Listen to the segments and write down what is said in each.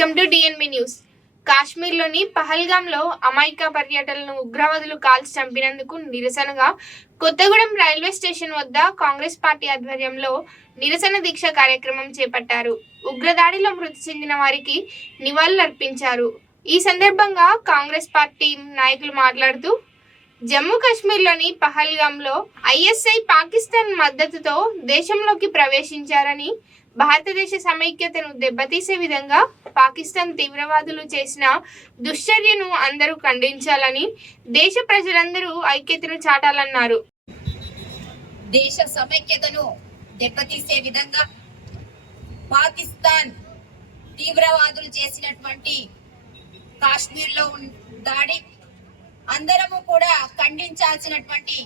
Welcome to DNB news కాశ్మీర్లోని పహల్గాంలో అమాయక పర్యటనలను ఉగ్రవాదులు కాల్చి చంపినందుకు నిరసనగా కొత్తగూడెం రైల్వే స్టేషన్ వద్ద కాంగ్రెస్ పార్టీ ఆధ్వర్యంలో నిరసన దీక్ష కార్యక్రమం చేపట్టారు. ఉగ్రదాడిలో మృతి చెందిన వారికి నివాళులర్పించారు. ఈ సందర్భంగా కాంగ్రెస్ పార్టీ నాయకులు మాట్లాడుతూ జమ్మూ కాశ్మీర్లోని పహల్గాంలో ఐఎస్ఐ పాకిస్తాన్ మద్దతుతో దేశంలోకి ప్రవేశించారని భారతదేశ సమైక్యతను దెబ్బతీసే విధంగా పాకిస్తాన్ తీవ్రవాదులు చేసిన దుశ్చర్యను అందరూ ఖండించాలని దేశ ప్రజలందరూ ఐక్యతను చాటాలన్నారు. దేశ సమైక్యతను దెబ్బతీసే విధంగా పాకిస్తాన్ తీవ్రవాదులు చేసినటువంటి కాశ్మీర్లో దాడి అందరము కూడా ఖండించాల్సినటువంటి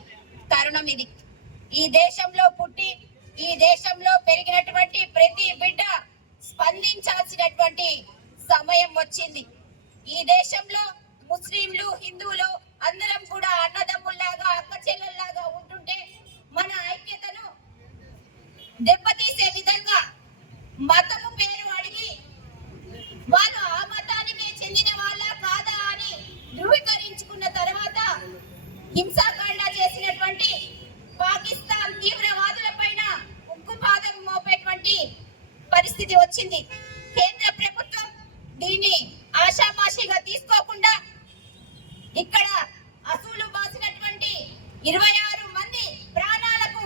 తరుణం ఇది. ఈ దేశంలో పుట్టి ఈ దేశంలో పెరిగినటువంటి ప్రతి బిడ్డ స్పందించాల్సినటువంటి సమయం వచ్చింది. ఈ దేశంలో ముస్లింలు హిందువులు అందరం కూడా అన్నదమ్ముల్లాగా అక్క చెల్లెల్లాగా ఉంటుంటే మన ఐక్యతను దెబ్బతీసే విధంగా మతము పేరు అడిగి వాళ్ళు ఆ మతానికే చెందిన వాళ్ళ కాదా అని ధృవీకరించుకున్న తర్వాత హింసాకాండ చేసినటువంటి పాకిస్తాన్ తీవ్రవాదుల పైన ఉక్కుపాదం మోపేటువంటి పరిస్థితి వచ్చింది. కేంద్ర ప్రభుత్వం దీన్ని ఆషామాషిగా తీసుకోకుండా ఇక్కడ అసూలు బాసినటువంటి ఇరవై ఆరు మంది ప్రాణాలకు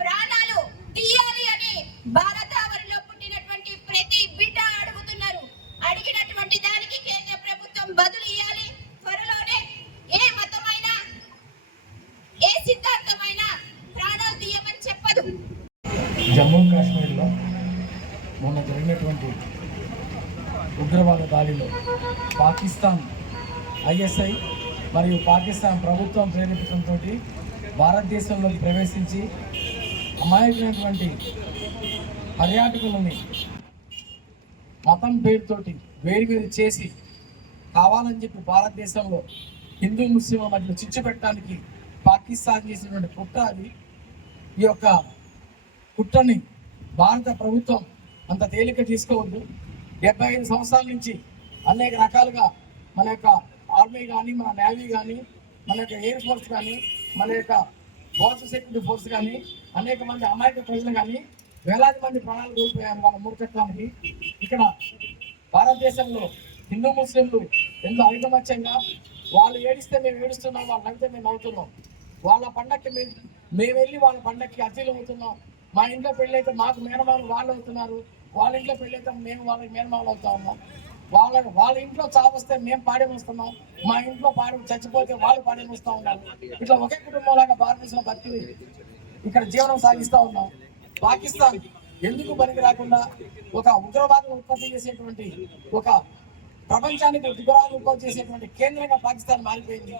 ప్రాణాలు తీయాలి అని భారతావరిలో పుట్టినటువంటి ప్రతి బిడ్డ అడుగుతున్నారు. అడిగినటువంటి దానికి కేంద్ర ప్రభుత్వం బదులు ఇవ్వాలి త్వరలోనే ఏ మతమైన ఏ సిద్ధాంతమైనా ప్రాణాలు తీయమని చెప్పదు. జమ్మూ కాశ్మీర్లో మొన్న జరిగినటువంటి ఉగ్రవాద దాడిలో పాకిస్తాన్ ఐఎస్ఐ మరియు పాకిస్తాన్ ప్రభుత్వం ప్రేరేపితంతో భారతదేశంలోకి ప్రవేశించి అమాయకమైనటువంటి పర్యాటకులని మతం పేరుతోటి వేరువేరు చేసి కావాలని చెప్పి భారతదేశంలో హిందూ ముస్లింల మధ్య చిచ్చు పెట్టడానికి పాకిస్తాన్ చేసినటువంటి కుట్ర అది. ఈ యొక్క కుట్రని భారత ప్రభుత్వం అంత తేలిక తీసుకోవద్దు. డెబ్బై ఐదు సంవత్సరాల నుంచి అనేక రకాలుగా మన యొక్క ఆర్మీ కానీ మన నేవీ కానీ మన యొక్క ఎయిర్ ఫోర్స్ కానీ మన యొక్క బోర్డర్ సెక్యూరిటీ ఫోర్స్ కానీ అనేక మంది అమాయక ప్రజలు కానీ వేలాది మంది ప్రాణాలు కోల్పోయారు వాళ్ళ మూర్ఖత్వానికి. ఇక్కడ భారతదేశంలో హిందూ ముస్లింలు ఎంతో ఐకమత్యంగా వాళ్ళు ఏడిస్తే మేము ఏడుస్తున్నాం వాళ్ళు నవ్వితే మేము నవ్వుతున్నాం వాళ్ళ పండక్కి మేము మేము వెళ్ళి వాళ్ళ పండక్కి అతిథులు అవుతున్నాం. మా ఇంట్లో పెళ్ళి అయితే మాకు మేనమామలు వాళ్ళు అవుతున్నారు. వాళ్ళ ఇంట్లో పెళ్ళి మేము వాళ్ళకి మేనమామలు అవుతా ఉన్నాం. వాళ్ళ వాళ్ళ ఇంట్లో చావస్తే మేము పాడేమొస్తున్నాం వస్తున్నాం? మా ఇంట్లో పాడి చచ్చిపోతే వాళ్ళు పాడేమొస్తూ వస్తూ ఉన్నారు? ఇట్లా ఒకే కుటుంబంలాగా భారతదేశంలో బతికి ఇక్కడ జీవనం సాగిస్తూ ఉన్నాం. పాకిస్తాన్ ఎందుకు పనికి రాకుండా ఒక ఉగ్రవాదం ఉత్పత్తి చేసేటువంటి ఒక ప్రపంచానికి ఉగ్రవాదం ఉత్పత్తి చేసేటువంటి కేంద్రంగా పాకిస్తాన్ మారిపోయింది.